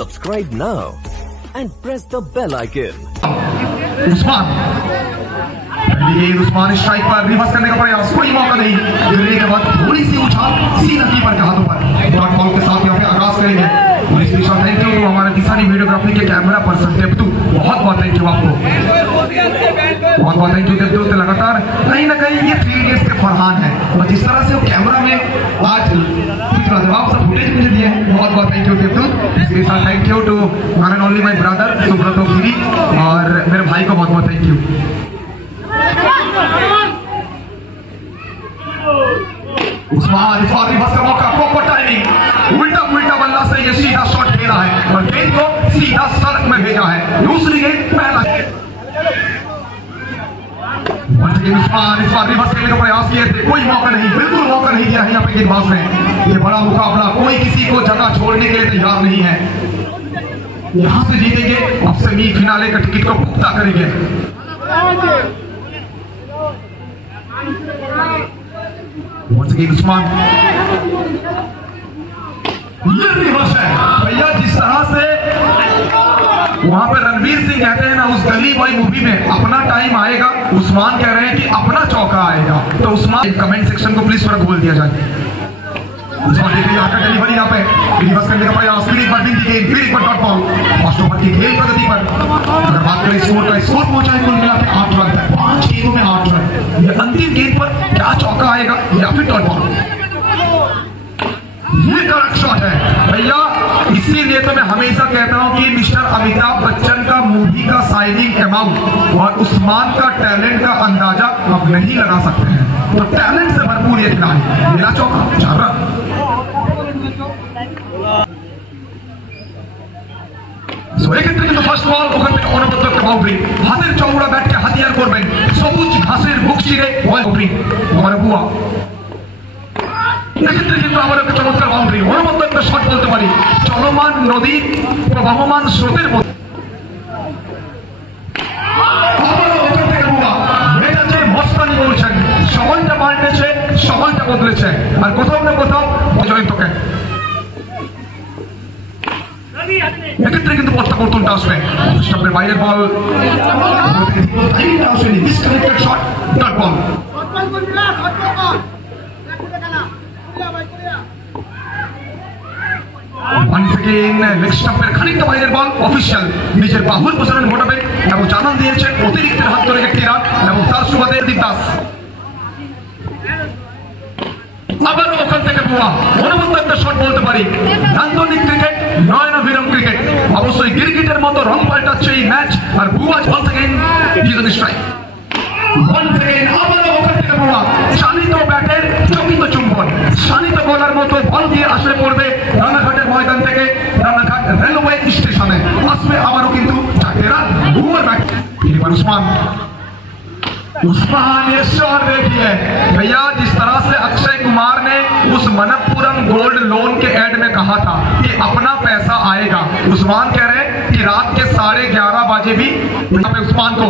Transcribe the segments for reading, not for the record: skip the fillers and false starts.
Subscribe now and press the bell icon. Usman strike पर reverse करने का प्रयास, कोई मौका नहीं। गिरने के बाद थोड़ी सी उछाल सीधा कीपर के हाथों पर। डॉट बॉल के साथ यहाँ पे आगाज करेंगे और इस दिशा थैंक यू हमारे दिशानी वीडियोग्राफी के कैमरा पर्सन देवदू, बहुत बहुत थैंक यू आपको, बहुत बहुत थैंक यू देवदू। लगातार कहीं ना कहीं ये 3 इडियट्स के फरहान है और जिस तरह से वो कैमरा में आज जवाब सब फुटेज मुझे दिए हैं, बहुत बहुत थैंक यू देवदू। इसके साथ thank you to one and only my brother Subrato Giri और मेरे भाई को बहुत बहुत थैंक यू। उस्मान इस बार रिवर्स का मौका, प्रॉपर टाइमिंग, उल्टा उल्टा बल्ला से ये सीधा शॉट खेला है और गेंद को सीधा सड़क में भेजा है। दूसरी गेंद पहला उस्मान इस बार रिवर्स खेलने का प्रयास किए थे, कोई मौका नहीं, बिल्कुल मौका नहीं दिया है यहाँ पे गेंदबाज ने। ये बड़ा मुकाबला, कोई किसी को जगह छोड़ने के लिए तैयार नहीं है। यहां से जीतेंगे अब सेमीफिनाले का टिकट को पुख्ता करेंगे। उस्मान ये रिवर्स है भैया, जिस तरह से वहां पे रणवीर सिंह कहते हैं ना उस गली बॉय मूवी में, अपना टाइम आएगा, उस्मान कह रहे हैं कि अपना चौका आएगा। तो उस्मान कमेंट सेक्शन को प्लीज थोड़ा खोल दिया जाए। उस्मान देखिए आकर डिलीवरी यहाँ पे रिवर्स करने का प्रयास, फिर एक बार फिर एक बार डॉट बॉल, फर्स्ट ओवर की खेल प्रगति पर अगर बात करें स्कोर का, स्कोर पहुंचा है कुल मिला के 8 रन तक, 5 गेंदों में 8 रन। ये अंतिम गेंद पर क्या चौका आएगा या फिर डॉट बॉल, ये करेक्ट शॉट है भैया। इसीलिए तो मैं हमेशा कहता हूं कि मिस्टर अमिताभ बच्चन का मूवी का साइनिंग अमाउंट और उस्मान का टैलेंट का अंदाजा आप नहीं लगा सकते हैं। तो टैलेंट से भरपूर ये खिलाड़ी, मेरा चौका 4 रन। এক্ষেত্রে কিন্তু ফার্স্ট বল ওখান থেকে অনবদ্য একটা বাউন্ডারি, হাতের চওড়া ব্যাটকে হাতিয়ার করবেন, সবুজ ঘাসের বুক চিরে বাউন্ডারি আমার বুয়া। এক্ষেত্রে কিন্তু আবার একটা চমৎকার বাউন্ডারি, অনবদ্য একটা শট বলতে পারি, চলমান নদীর প্রবাহমান স্রোতের মধ্যে মস্তানি বলছেন, সময়টা পাল্টেছে, সময়টা বদলেছে আর কোথাও না কোথাও জয়ন্তকে। এক্ষেত্রে কিন্তু প্রত্যাবর্তনটা আসবে, স্টাম্পের বাইরের ball, disconnected shot, dot ball. once again leg স্টাম্পের খানিকটা বাইরের বল, অফিশিয়াল নিজের বাহুর প্রসারণ ঘটাবে এবং জানান দিয়েছেন অতিরিক্তের হাত ধরে একটি রান এবং তার সুবাদে দিদাস। আবার ওখান থেকে বুয়া, অনবদ্য একটা শট বলতে পারি, নান্দনিক ক্রিকেট, নয়নাভিরাম ক্রিকেট, অবশ্যই ক্রিকেটের মতো রং পাল্টাচ্ছে এই ম্যাচ আর বুয়া once again he is on strike, once again আবার ওখান থেকে বুয়া, শানিত ব্যাটের চকিত চুম্বন, শানিত বলার মতো বল দিয়ে আসলে পড়বে রানাঘাটের ময়দান থেকে রানাঘাট রেলওয়ে স্টেশনে, আসবে আবারও কিন্তু 4 রান বুয়ার ব্যাট। এবার उस्मान ये शॉट देखिए भैया, जिस तरह से अक्षय कुमार ने उस मनप्पुरम गोल्ड लोन के एड में कहा था कि अपना पैसा आएगा, उस्मान कह रहे हैं कि रात के 11:30 बजे भी उस्मान को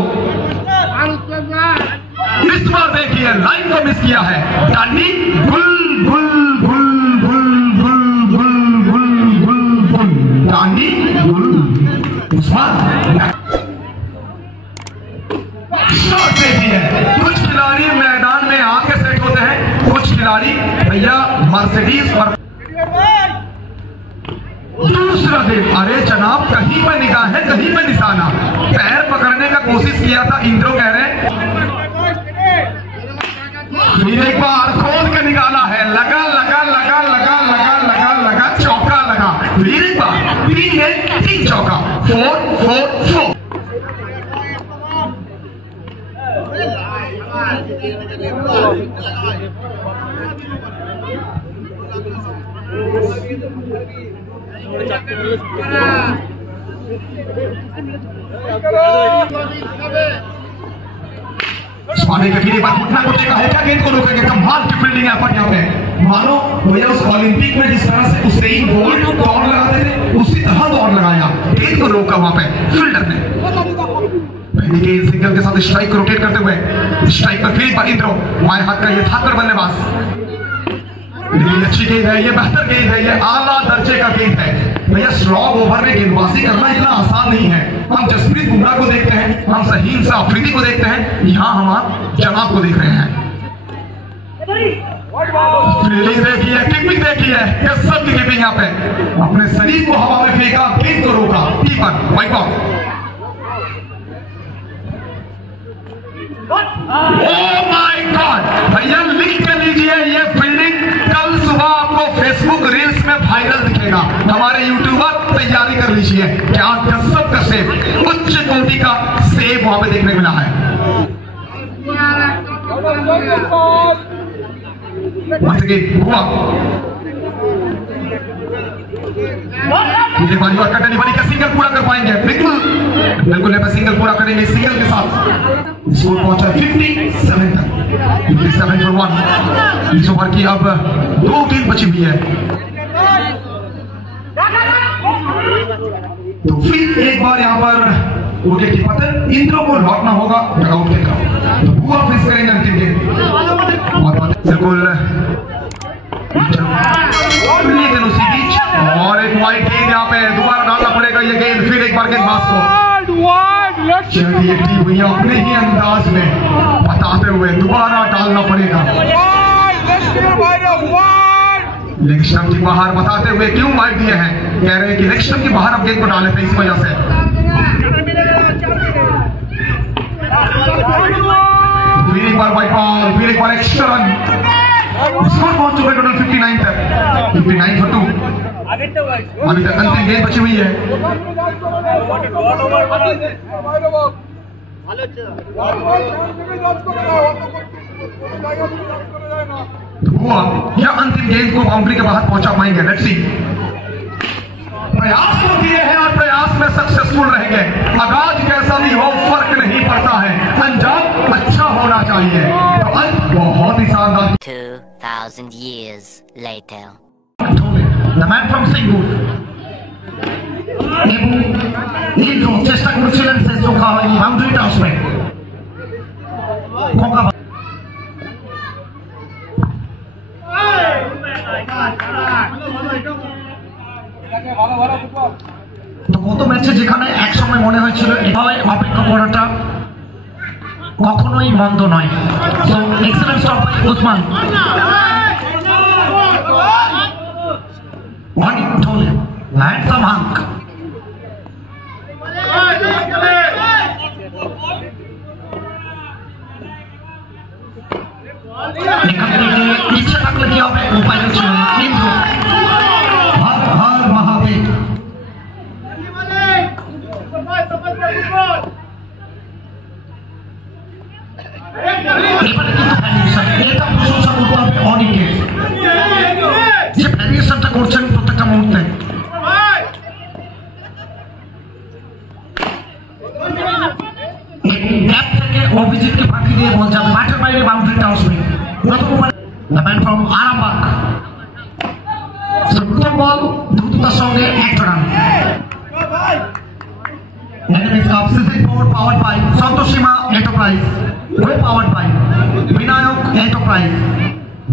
इस बार देखिए लाइन को मिस किया है, डांडी गुल गुल गुल गुल गुल गुल गुल गुल गुल डांडी गुल। उस्मान कुछ खिलाड़ी मैदान में आके सेट होते हैं, कुछ खिलाड़ी भैया मर्सिडीज और दूसरा देख, अरे जनाब कहीं पे निगाह है कहीं पे निशाना, पैर पकड़ने का कोशिश किया था, इंद्रो कह रहे फिर एक बार खोल के निकाला है, लगा लगा लगा लगा लगा लगा लगा चौका लगा, फिर एक बार 3 चौका, 4-4-4। स्वामी के फिर एक बार घुटना को टेका है, क्या गेंद को रोकेंगे, कमाल की फील्डिंग एफर्ट यहाँ पे, मानो भैया उस ओलंपिक में जिस तरह से उसेन बोल्ट दौड़ लगाते थे उसी तरह दौड़ लगाया, गेंद को रोका वहां पे फील्डर ने। सिंगल के साथ स्ट्राइक को रोटेट करते हुए स्ट्राइक पर फिर इंद्रो, बाएं हाथ का ये थाकर बल्लेबाज, लेकिन अच्छी गेंद है, ये बेहतर गेंद है, ये आला दर्जे का गेंद है। भैया स्लॉग ओवर में गेंदबाजी करना इतना आसान नहीं है। हम जसप्रीत बुमराह को देखते हैं, हम शहीन शाह अफरीदी को देखते हैं, यहाँ हम जनाब को देख रहे हैं। फील्डिंग देखी है, कीपिंग देखी है, गजब की कीपिंग यहाँ पे। अपने शरीर को हवा में फेंका, गेंद को रोका, keeper white ball. Oh my God, भैया लिख के लीजिए ये फील्डिंग कल सुबह आपको फेसबुक रील्स में वायरल दिखेगा। हमारे यूट्यूबर तैयारी कर लीजिए, क्या गजब का सेव, उच्च कोटि का सेव वहां पे देखने को मिला है। हुआ बारी और कटनी बनी क्या सिंगल पूरा कर पाएंगे? बिल्कुल बिल्कुल सिंगल पूरा करेंगे। सिंगल के साथ स्कोर पहुंचा 57 तक, 57 for 1। इस ओवर की अब 2 गेंद बची हुई है, तो फिर एक बार यहाँ पर विकेट की पतन, इंद्रो को लौटना होगा डगआउट के तरफ, तो पूरा फेस करेंगे अंतिम गेंद। बिल्कुल लेकिन उसी बीच और एक वाइड गेंद यहाँ पे दोबारा डालना पड़ेगा ये गेंद, फिर एक बार गेंदबाज को चलिए टीम भैया अपने ही अंदाज में बताते हुए दोबारा डालना पड़ेगा। लेग स्टंप के बाहर बताते हुए क्यों वाइड दिए हैं, कह रहे हैं कि लेग स्टंप के बाहर अब गेंद को डाले थे इस वजह से। फिर एक बार वाइड बॉल, फिर एक बार एक्स्ट्रा रन, स्कोर पहुंच चुका है टोटल 59 तक, 59 for 2। अभी तक अंतिम गेंद बची हुई है। तो हुआ या अंतिम गेंद को बाउंड्री के बाहर पहुंचा पाएंगे? Let's see. प्रयास तो किए हैं और प्रयास में सक्सेसफुल रहेंगे। आगाज कैसा भी हो फर्क नहीं पड़ता है, अंजाम अच्छा होना चाहिए। तो अंत बहुत ही शानदार। 2000 years later. The man from Singapore. Indra চেষ্টা করেছিলেন, শেষ রক্ষা হয়নি, বাউন্ডারিটা আসবে। তো গত ম্যাচে যেখানে এক সময় মনে হয়েছিল এভাবে অপেক্ষা করাটা কখনোই মন্দ নয়। So excellent stop by Usman. Warning, told him. Land some hunk. ইচ্ছে থাকলে কি হবে, উপায় ছিল ইন্দ্র। হর হর মহাদেব। এবারে কিন্তু ভ্যারিয়েশন, এটা প্রশংসা করতে হবে অনেকে, যে ভ্যারিয়েশনটা করছেন প্রত্যেকটা মুহূর্তে। গ্যাপ থেকে অভিজিৎকে ফাঁকি দিয়ে বল যাবে, মাঠের বাইরে বাউন্ডারিটা আসবে। প্রথম ফ্রম আরামবাগ, প্রথম বল দ্রুততার সঙ্গে 1 run. Enemies Cup Season 4 powered by Santoshima Enterprise, co-powered by Vinayak Enterprise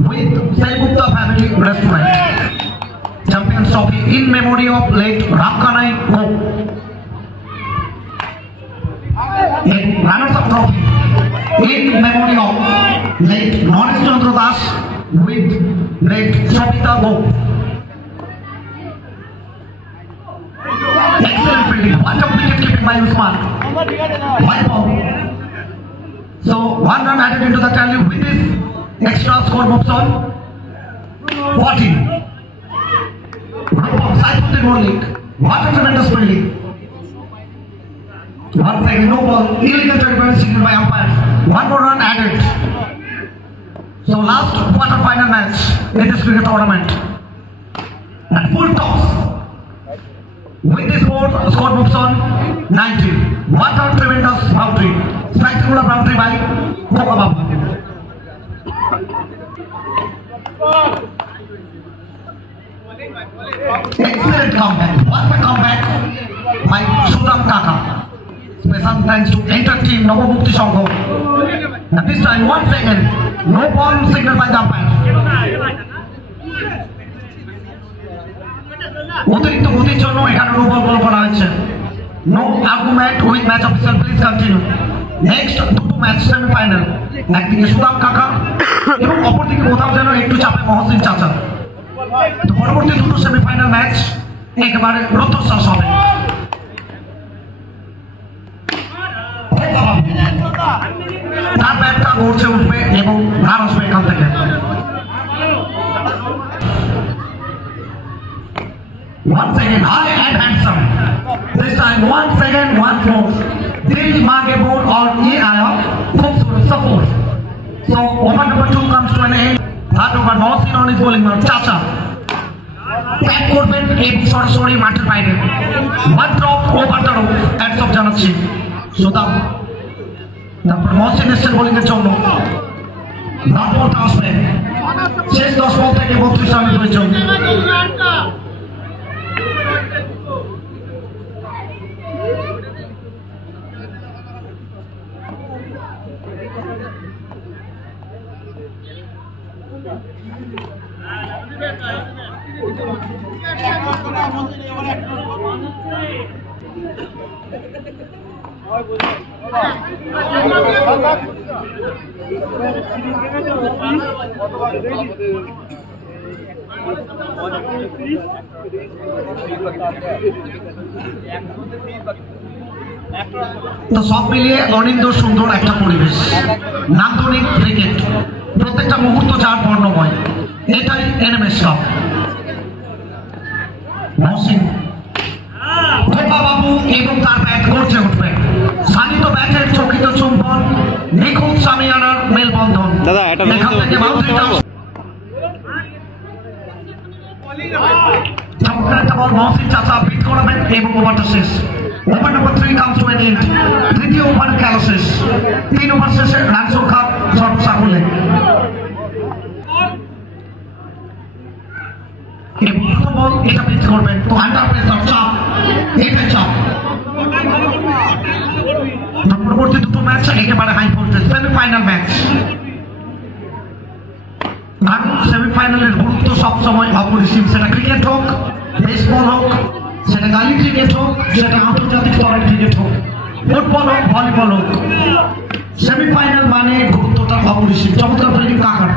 with Selgupta Family Restaurant. Champions Trophy in memory of late Ramkanai Go. Runners-up trophy in memory of late Noresh Chandra Das with late Shobita Go. Excellent fielding, what a wicket keeping by Usman. White ball. So 1 run added into the tally with this extra score moves on 14. Group of Saifuddin Malik, what a tremendous fielding. Once again, no ball, illegal territory signaled by umpires. 1 more run added. So last quarter final match in this cricket tournament. And full toss. With this score moves on 19. What a tremendous boundary. Spectacular boundary by Kokababu. Excellent comeback. What a comeback by Sudam Kaka. Special thanks to Enter Team Novamukti Sangho. And this time, once again, no ball signaled by the umpire. অতিরিক্ত গতির জন্য এখানে no ball বল করা হয়েছে। No argument with match officer, please continue. Next দুটো match semifinal, একদিকে সুদাম কাকা এবং অপরদিকে কোথাও যেন একটু চাপে মহসিন চাচা। তো পরবর্তী দুটো সেমিফাইনাল ম্যাচ একেবারে রক্তশ্বাস হবে। তার ব্যাটটা গড়ছে উঠবে এবং রান আসবে এখান থেকে। Once again, high and handsome. This time, once again, once more. Dil maage board और ये आया खूबसूरत support. So, over number 2 comes to an end. That over Mohsin on his bowling mark. Chacha. Back করবেন এই সরাসরি মাঠের বাইরে। One drop over the rope. Hands off জানাচ্ছি। সুদাম। তারপর মহসিন এসছেন বোলিং এর জন্য। রান বলটা আসবে। শেষ 10 বল থেকে 32 রানের প্রয়োজন। তো সব মিলিয়ে অনিন্দ সুন্দর একটা পরিবেশ, নান্দনিক ক্রিকেট, প্রত্যেকটা মুহূর্ত যার বর্ণময়, এটাই এনএমএস কাপ। মহসিন খোকা বাবু এবং তার ব্যাট গড়ছে উঠবে। শানিত ব্যাটের চকিত চুম্বন, নিখুঁত সামিয়ানার মেলবন্ধন, এখান থেকে বাউন্ডারিটা চমৎকার একটা বল মহসিন চাচা বিট করাবেন এবং ওভারটা শেষ। Over number 3 comes to an end. তৃতীয় ওভার খেলা শেষ। 3 ওভার শেষে রান সংখ্যা সর্বসাকুল্যে। প্রথম বল এটা পিচ করবেন, তো আন্ডার প্রেসার চাপ, এটাই চাপ। পরবর্তী দুটো ম্যাচ একেবারে হাই ভোল্টেজ সেমিফাইনাল ম্যাচ। আর সেমিফাইনালের গুরুত্ব সবসময় অপরিসীম, সেটা ক্রিকেট হোক, বেসবল হোক, সেটা গালি ক্রিকেট হোক, সেটা আন্তর্জাতিক স্তরের ক্রিকেট হোক, ফুটবল হোক, ভলিবল হোক, সেমিফাইনাল মানে গুরুত্বটা অপরিসীম। চমৎকার ফিল্ডিং কাকার।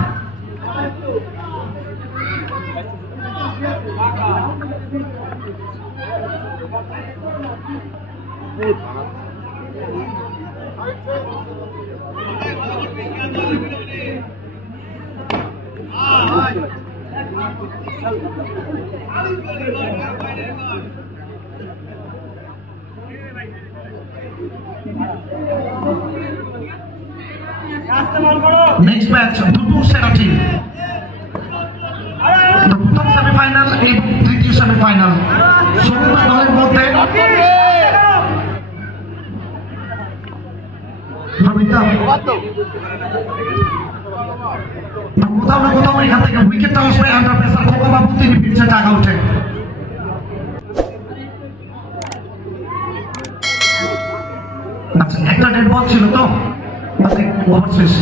নেক্সট ম্যাচ দুটো সেরা টিম, প্রথম সেমিফাইনাল এবং তৃতীয় সেমিফাইনাল, ষোলোটা দলের মধ্যে কোথাও না কোথাও এখান থেকে উইকেটটা আসবে আন্ডার প্রেসার। খোকা বাবু তিনি ফিরছে টাকা উঠে। আচ্ছা, একটা ডেড বল ছিল তো, ওভার শেষ।